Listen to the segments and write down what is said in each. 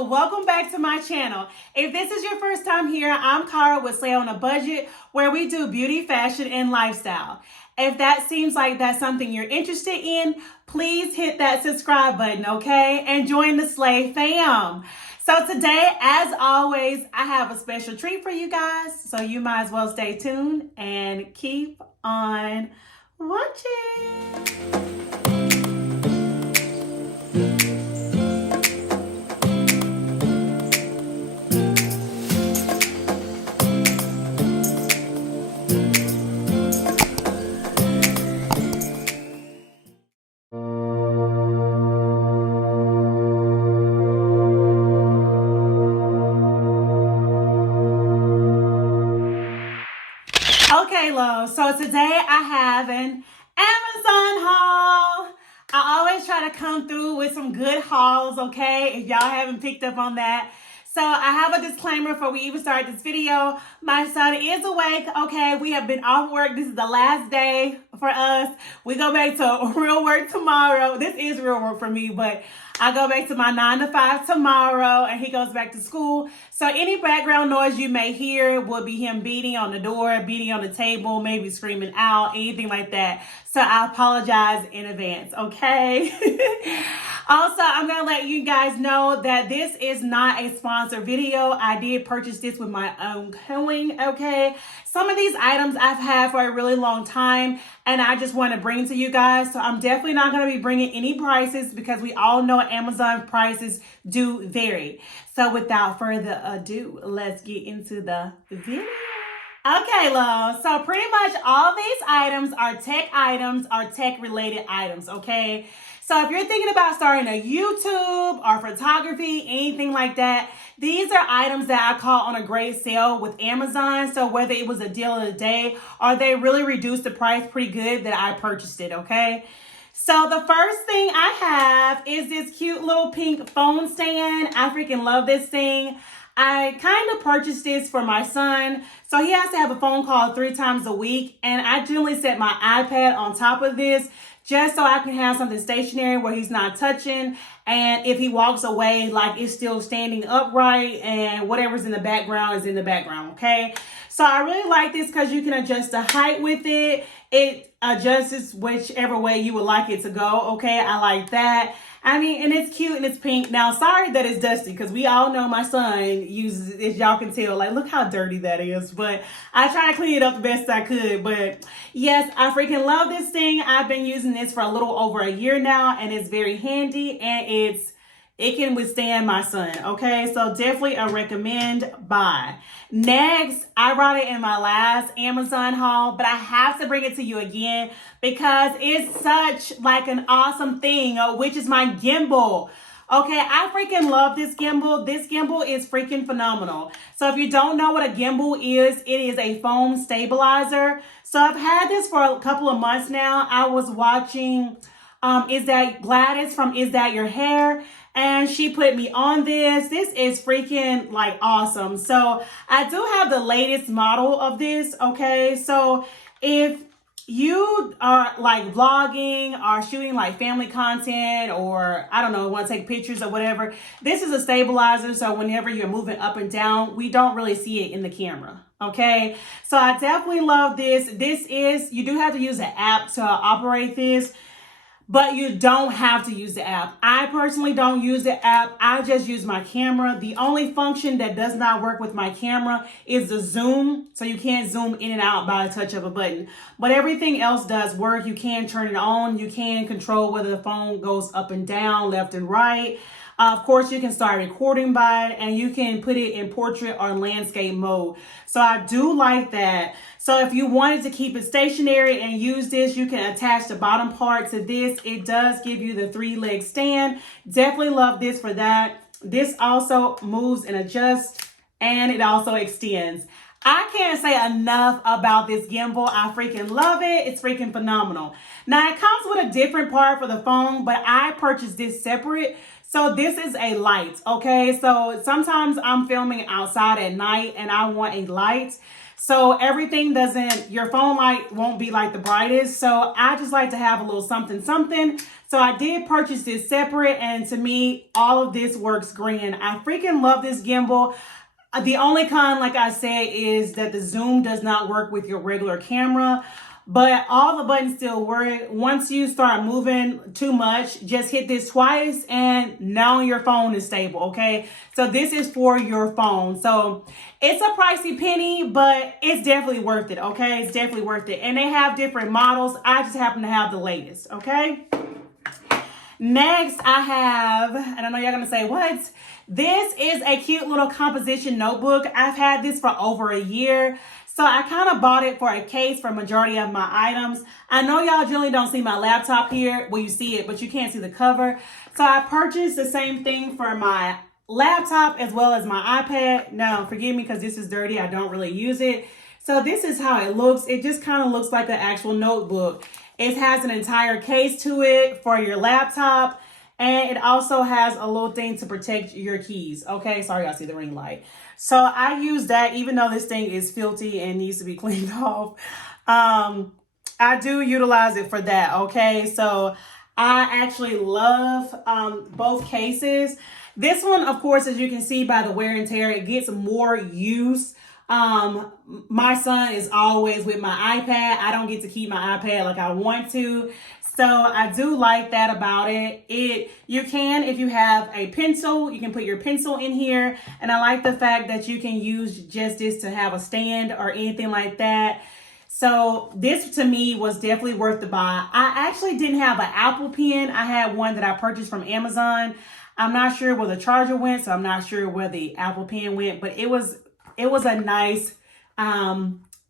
welcome back to my channel. If this is your first time here, I'm Cara with Slay on a Budget, where we do beauty, fashion, and lifestyle. If that seems like that's something you're interested in, please hit that subscribe button, okay? And join the Slay fam. So today, as always, I have a special treat for you guys, so you might as well stay tuned and keep on watching. Okay, love, so today I have an Amazon haul. I always try to come through with some good hauls, okay, if y'all haven't picked up on that. So I have a disclaimer before we even start this video. My son is awake, okay? We have been off work. This is the last day for us. We go back to real work tomorrow. This is real work for me, but I go back to my 9 to 5 tomorrow, and he goes back to school. So any background noise you may hear will be him beating on the door, beating on the table, maybe screaming out, anything like that. So I apologize in advance, okay? Also, I'm going to let you guys know that this is not a sponsored video. I did purchase this with my own coin, okay? Some of these items I've had for a really long time, and I just want to bring to you guys. So I'm definitely not going to be bringing any prices because we all know Amazon prices do vary. So without further ado, let's get into the video. Okay, love. So pretty much all these items are tech related items, okay? So if you're thinking about starting a YouTube or photography, anything like that, these are items that I caught on a great sale with Amazon. So whether it was a deal of the day or they really reduced the price pretty good, that I purchased it, okay? So the first thing I have is this cute little pink phone stand. I freaking love this thing. I kind of purchased this for my son. So he has to have a phone call 3 times a week. And I generally set my iPad on top of this just so I can have something stationary where he's not touching. And if he walks away, like it's still standing upright and whatever's in the background is in the background, okay? So I really like this because you can adjust the height with it. It adjusts whichever way you would like it to go, okay? I like that. I mean, and it's cute and it's pink. Now, sorry that it's dusty because we all know my son uses it, as y'all can tell. Like, look how dirty that is. But I try to clean it up the best I could. But yes, I freaking love this thing. I've been using this for a little over a year now, and it's very handy, and it can withstand my son, okay? So definitely a recommend buy. Next, I brought it in my last Amazon haul, but I have to bring it to you again because it's such like an awesome thing, which is my gimbal. Okay, I freaking love this gimbal. This gimbal is freaking phenomenal. So if you don't know what a gimbal is, it is a phone stabilizer. So I've had this for a couple of months now. I was watching Is That Gladys from Is That Your Hair? And she put me on this. This is freaking like awesome. So I do have the latest model of this, okay? So if you are like vlogging or shooting like family content or I don't know, want to take pictures or whatever, this is a stabilizer. So whenever you're moving up and down, we don't really see it in the camera. Okay, so I definitely love this. You do have to use an app to operate this, but you don't have to use the app. I personally don't use the app. I just use my camera. The only function that does not work with my camera is the zoom. So you can't zoom in and out by a touch of a button. But everything else does work. You can turn it on. You can control whether the phone goes up and down, left and right. Of course, you can start recording by it, and you can put it in portrait or landscape mode. So I do like that. So if you wanted to keep it stationary and use this, you can attach the bottom part to this. It does give you the 3-leg stand. Definitely love this for that. This also moves and adjusts, and it also extends. I can't say enough about this gimbal. I freaking love it. It's freaking phenomenal. Now, it comes with a different part for the phone, but I purchased this separate. So this is a light, okay? So sometimes I'm filming outside at night and I want a light. So everything doesn't, your phone light won't be like the brightest. So I just like to have a little something, something. So I did purchase this separate, and to me, all of this works grand. I freaking love this gimbal. The only con, like I said, is that the zoom does not work with your regular camera, but all the buttons still work. Once you start moving too much, just hit this twice and now your phone is stable, okay? So this is for your phone. So it's a pricey penny, but it's definitely worth it, okay? It's definitely worth it. And they have different models. I just happen to have the latest, okay? Next, I have, and I know y'all gonna say, what? This is a cute little composition notebook. I've had this for over a year. So I kind of bought it for a case for majority of my items. I know y'all generally don't see my laptop here. Well, you see it, but you can't see the cover. So I purchased the same thing for my laptop as well as my iPad. Now, forgive me because this is dirty. I don't really use it. So this is how it looks. It just kind of looks like an actual notebook. It has an entire case to it for your laptop. And it also has a little thing to protect your keys. Okay, sorry, y'all see the ring light. So I use that even though this thing is filthy and needs to be cleaned off. I do utilize it for that, okay? So I actually love both cases. This one, of course, as you can see by the wear and tear, it gets more use. My son is always with my iPad. I don't get to keep my iPad like I want to. So I do like that about it. You can, if you have a pencil, you can put your pencil in here. And I like the fact that you can use just this to have a stand or anything like that. So this to me was definitely worth the buy. I actually didn't have an Apple Pen. I had one that I purchased from Amazon. I'm not sure where the charger went, so I'm not sure where the Apple Pen went, but it was a nice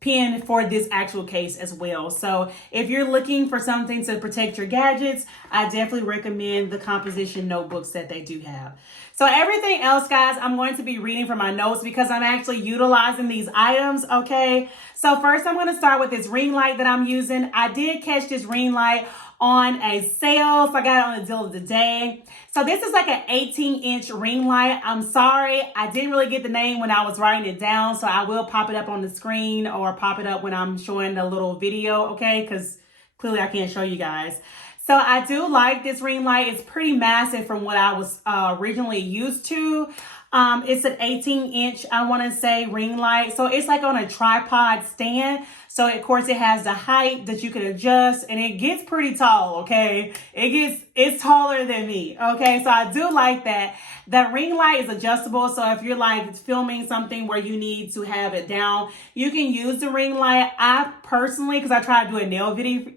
pen for this actual case as well. So if you're looking for something to protect your gadgets, I definitely recommend the composition notebooks that they do have. So everything else, guys, I'm going to be reading from my notes because I'm actually utilizing these items, okay? So first I'm going to start with this ring light that I'm using. I did catch this ring light on a sale, so I got it on the deal of the day. So this is like an 18-inch ring light. I'm sorry, I didn't really get the name when I was writing it down, so I will pop it up on the screen or pop it up when I'm showing the little video, okay? Because clearly I can't show you guys. So I do like this ring light. It's pretty massive from what I was originally used to. It's an 18-inch, I want to say, ring light. So it's like on a tripod stand. So of course it has the height that you can adjust, and it gets pretty tall, okay? It's taller than me, okay? So I do like that. The ring light is adjustable. So if you're like filming something where you need to have it down, you can use the ring light. I personally, because I tried to do a nail video,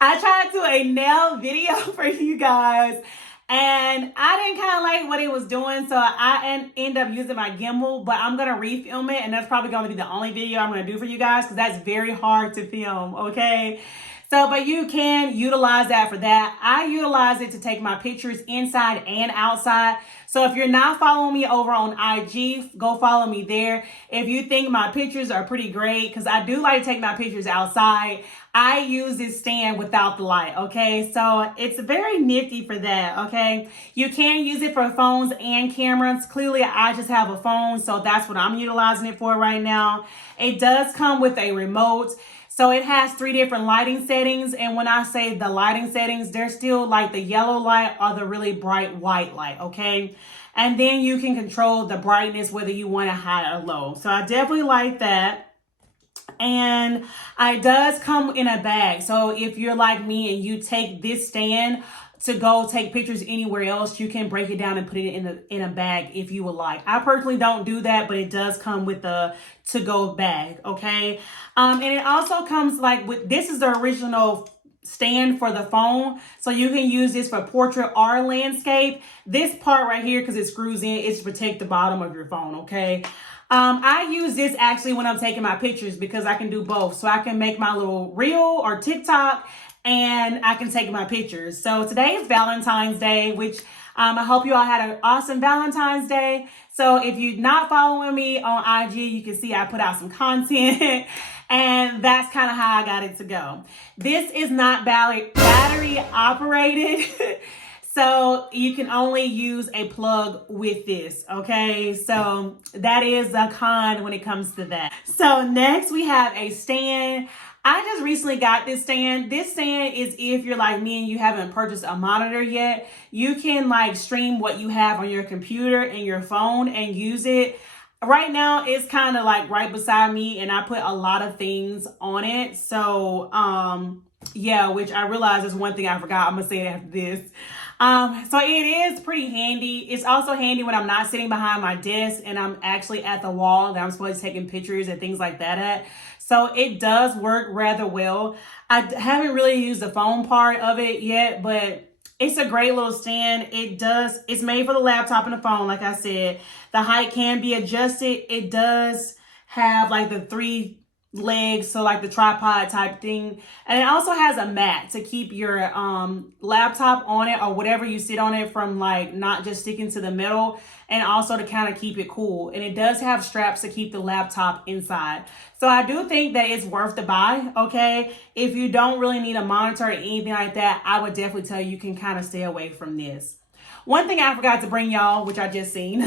I tried to do a nail video for you guys, and I didn't kind of like what it was doing, so I end up using my gimbal, but I'm going to refilm it, and that's probably going to be the only video I'm going to do for you guys because that's very hard to film, okay? So, but you can utilize that for that. I utilize it to take my pictures inside and outside. So if you're not following me over on IG, go follow me there. If you think my pictures are pretty great, because I do like to take my pictures outside, I use this stand without the light, okay? So it's very nifty for that, okay? You can use it for phones and cameras. Clearly, I just have a phone, so that's what I'm utilizing it for right now. It does come with a remote. So it has 3 different lighting settings. And when I say the lighting settings, they're still like the yellow light or the really bright white light, okay? And then you can control the brightness, whether you want it high or low. So I definitely like that. And it does come in a bag. So if you're like me and you take this stand to go take pictures anywhere else, you can break it down and put it in a bag if you would like. I personally don't do that, but it does come with a to-go bag, okay? And it also comes like with, this is the original stand for the phone, so you can use this for portrait or landscape. This part right here, because it screws in, is to protect the bottom of your phone, okay? I use this actually when I'm taking my pictures because I can do both. So I can make my little reel or TikTok, and I can take my pictures. So today is Valentine's Day, which I hope you all had an awesome Valentine's Day. So if you're not following me on IG, you can see I put out some content and that's kind of how I got it to go. This is not battery operated. So you can only use a plug with this, okay? So that is a con when it comes to that. So next we have a stand. I just recently got this stand. This stand is if you're like me and you haven't purchased a monitor yet, you can like stream what you have on your computer and your phone and use it. Right now it's kind of like right beside me and I put a lot of things on it. So yeah, which I realize is one thing I forgot. I'm gonna say it after this. So it is pretty handy. It's also handy when I'm not sitting behind my desk and I'm actually at the wall that I'm supposed to be taking pictures and things like that at. So it does work rather well. I haven't really used the phone part of it yet, but it's a great little stand. It's made for the laptop and the phone, like I said. The height can be adjusted. It does have like the 3 legs, so like the tripod type thing, and it also has a mat to keep your laptop on it or whatever you sit on it from like not just sticking to the metal, and also to kind of keep it cool. And it does have straps to keep the laptop inside. So I do think that it's worth the buy. Okay, if you don't really need a monitor or anything like that, I would definitely tell you can kind of stay away from this. One thing I forgot to bring y'all, which I just seen,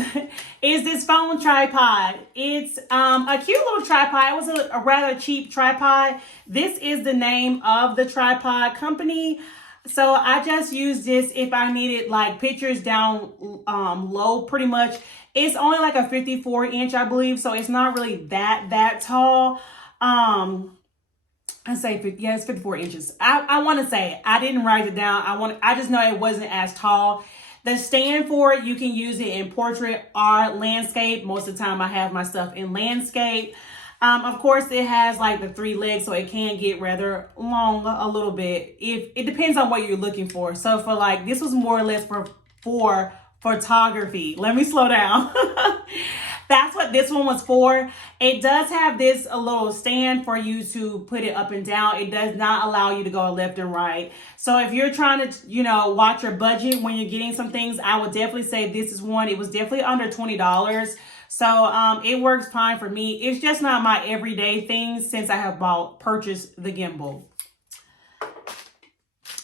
is this phone tripod. It's a cute little tripod. It was a rather cheap tripod. This is the name of the tripod company. So I just use this if I needed like pictures down low pretty much. It's only like a 54 inch, I believe. So it's not really that tall. I say, yeah, it's 54 inches. I want to say, I didn't write it down. I just know it wasn't as tall. The stand for it, you can use it in portrait or landscape. Most of the time I have my stuff in landscape. Of course, it has like the 3 legs, so it can get rather long a little bit. If it depends on what you're looking for. So for like, this was more or less for photography. Let me slow down. That's what this one was for. It does have this a little stand for you to put it up and down. It does not allow you to go left and right. So if you're trying to, watch your budget when you're getting some things, I would definitely say this is one. It was definitely under $20. So it works fine for me. It's just not my everyday thing since I have purchased the gimbal.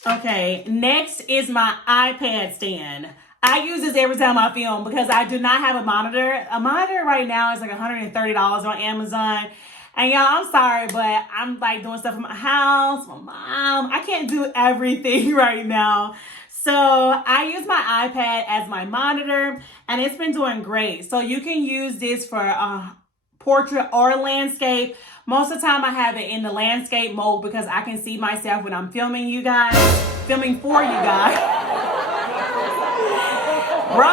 Okay, next is my iPad stand. I use this every time I film because I do not have a monitor. A monitor right now is like $130 on Amazon. And y'all, I'm sorry, but I'm like doing stuff in my house, my mom. I can't do everything right now. So I use my iPad as my monitor and it's been doing great. So you can use this for portrait or landscape. Most of the time I have it in the landscape mode because I can see myself when I'm filming for you guys. Bro,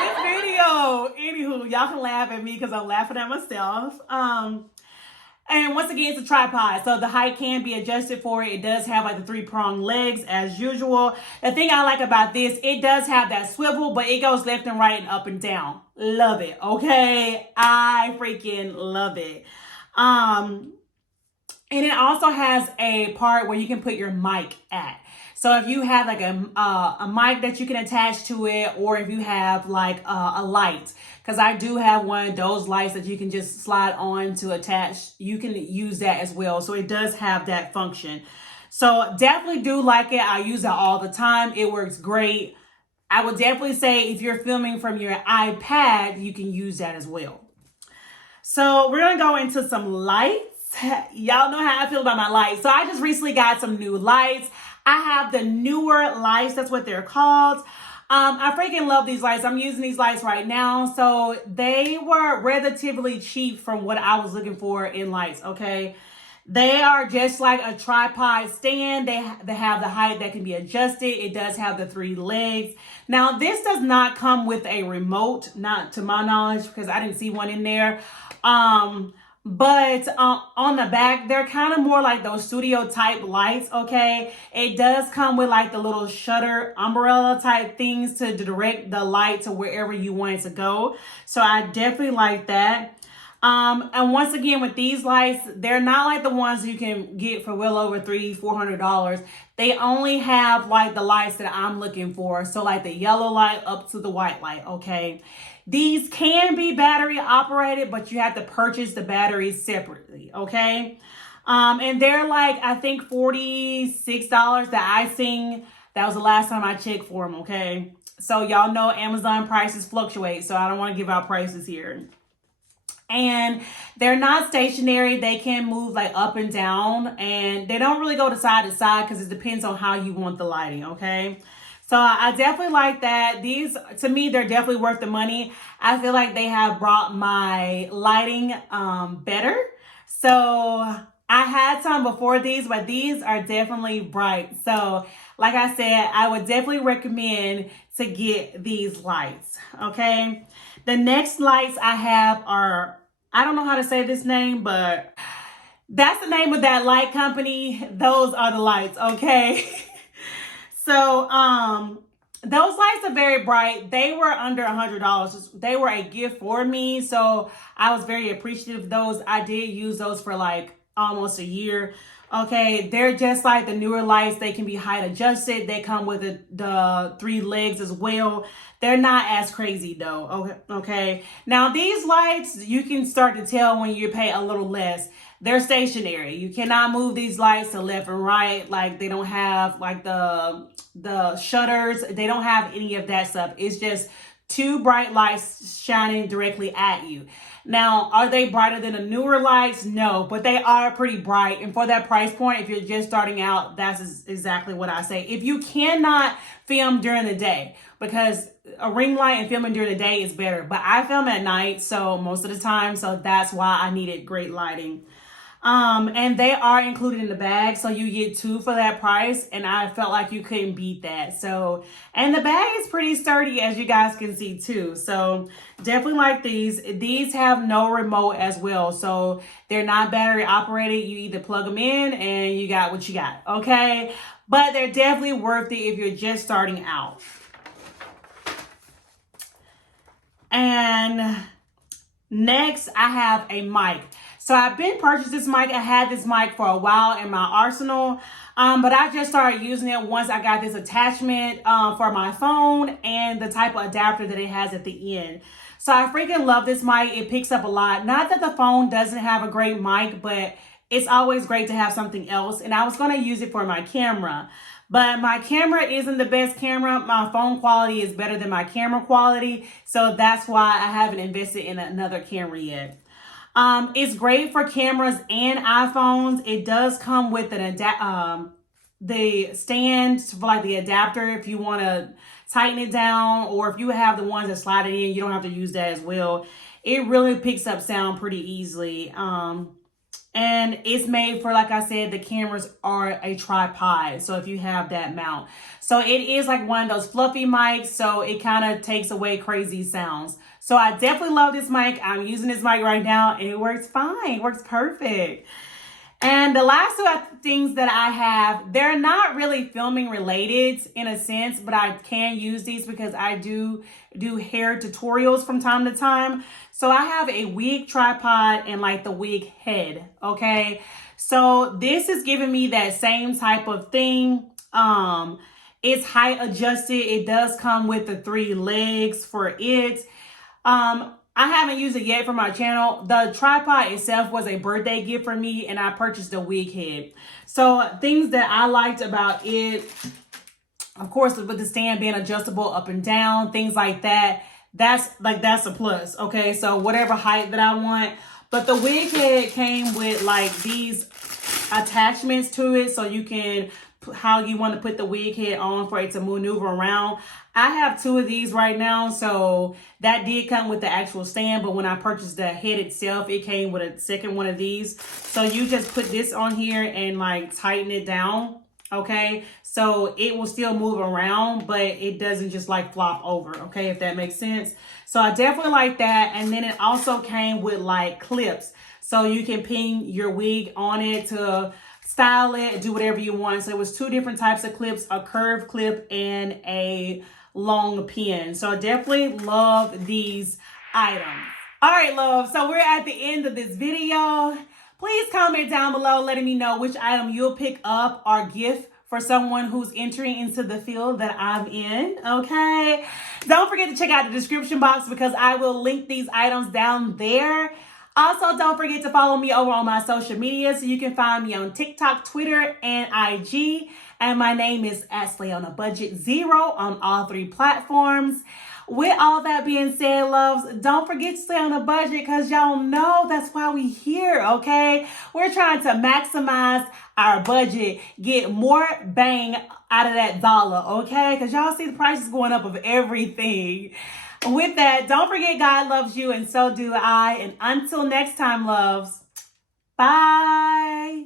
this video. Anywho, y'all can laugh at me because I'm laughing at myself. And once again, it's a tripod. So the height can be adjusted for it. It does have like the 3-pronged legs as usual. The thing I like about this, it does have that swivel, but it goes left and right and up and down. Love it. Okay. I freaking love it. And it also has a part where you can put your mic at. So if you have like a mic that you can attach to it, or if you have like a light, because I do have one of those lights that you can just slide on to attach, you can use that as well. So it does have that function. So definitely do like it. I use it all the time. It works great. I would definitely say if you're filming from your iPad, you can use that as well. So we're going to go into some lights. Y'all know how I feel about my lights. So I just recently got some new lights. I have the newer lights. That's what they're called. I freaking love these lights. I'm using these lights right now. So they were relatively cheap from what I was looking for in lights, okay? They are just like a tripod stand. They have the height that can be adjusted. It does have the 3 legs. Now, this does not come with a remote, not to my knowledge, because I didn't see one in there. But on the back, they're kind of more like those studio type lights, okay? It does come with like the little shutter umbrella type things to direct the light to wherever you want it to go. So I definitely like that. And once again, with these lights, they're not like the ones you can get for well over $300-400. They only have like the lights that I'm looking for. So like the yellow light up to the white light, okay? These can be battery operated, but you have to purchase the batteries separately, okay? And they're like, I think $46. The icing That was the last time I checked for them, okay? So y'all know Amazon prices fluctuate, so I don't want to give out prices here. And they're not stationary. They can move like up and down, and they don't really go to side because it depends on how you want the lighting, okay? So I definitely like that. These, to me, they're definitely worth the money. I feel like they have brought my lighting better. So I had some before these, but these are definitely bright. So like I said, I would definitely recommend to get these lights, okay? The next lights I have are, I don't know how to say this name, but that's the name of that light company. Those are the lights, okay? So, those lights are very bright. They were under $100. They were a gift for me, so I was very appreciative of those. I did use those for like almost a year. Okay, they're just like the newer lights. They can be height adjusted. They come with the 3 legs as well. They're not as crazy though. Okay. Now these lights, you can start to tell when you pay a little less. They're stationary. You cannot move these lights to left and right. Like they don't have like the shutters. They don't have any of that stuff. It's just 2 bright lights shining directly at you. Now, are they brighter than the newer lights? No, but they are pretty bright. And for that price point, if you're just starting out, that's exactly what I say. If you cannot film during the day, because a ring light and filming during the day is better. But I film at night, so most of the time, so that's why I needed great lighting. And they are included in the bag, so you get 2 for that price, and I felt like you couldn't beat that. So, and the bag is pretty sturdy, as you guys can see too. So definitely like these. These have no remote as well, so they're not battery operated. You either plug them in and you got what you got, okay? But they're definitely worth it if you're just starting out. And next, I have a mic. So I've been purchased this mic. I had this mic for a while in my arsenal, but I just started using it once I got this attachment for my phone and the type of adapter that it has at the end. So I freaking love this mic. It picks up a lot. Not that the phone doesn't have a great mic, but it's always great to have something else. And I was going to use it for my camera, but my camera isn't the best camera. My phone quality is better than my camera quality. So that's why I haven't invested in another camera yet. It's great for cameras and iPhones. It does come with the stand for like the adapter if you want to tighten it down, or if you have the ones that slide it in, you don't have to use that as well. It really picks up sound pretty easily. And it's made for, like I said, the cameras are a tripod. So if you have that mount. So it is like one of those fluffy mics. So it kind of takes away crazy sounds. So I definitely love this mic. I'm using this mic right now and it works fine. It works perfect. And the last 2 things that I have, they're not really filming related in a sense, but I can use these because I do hair tutorials from time to time. So I have a wig tripod and like the wig head, okay? So this is giving me that same type of thing. It's height adjusted. It does come with the 3 legs for it. I haven't used it yet for my channel. The tripod itself was a birthday gift for me, and I purchased a wig head. So things that I liked about it, of course, with the stand being adjustable up and down, things like that, that's a plus, okay? So whatever height that I want. But the wig head came with like these attachments to it, so you can how you want to put the wig head on for it to maneuver around. I have 2 of these right now, so that did come with the actual stand, but when I purchased the head itself, it came with a second one of these. So you just put this on here and like tighten it down, okay? So it will still move around, but it doesn't just like flop over, okay, if that makes sense. So I definitely like that. And then it also came with like clips, so you can pin your wig on it to style it, do whatever you want. So it was 2 different types of clips, a curved clip and a long pin. So I definitely love these items. All right, love. So we're at the end of this video. Please comment down below letting me know which item you'll pick up or gift for someone who's entering into the field that I'm in, okay? Don't forget to check out the description box because I will link these items down there. Also, don't forget to follow me over on my social media so you can find me on TikTok, Twitter, and IG. And my name is Ashley on a Budget Zero on all 3 platforms. With all that being said, loves, don't forget to stay on a budget because y'all know that's why we here, okay? We're trying to maximize our budget, get more bang out of that dollar, okay? Because y'all see the prices going up of everything. With that, don't forget God loves you and so do I. And until next time, loves, bye.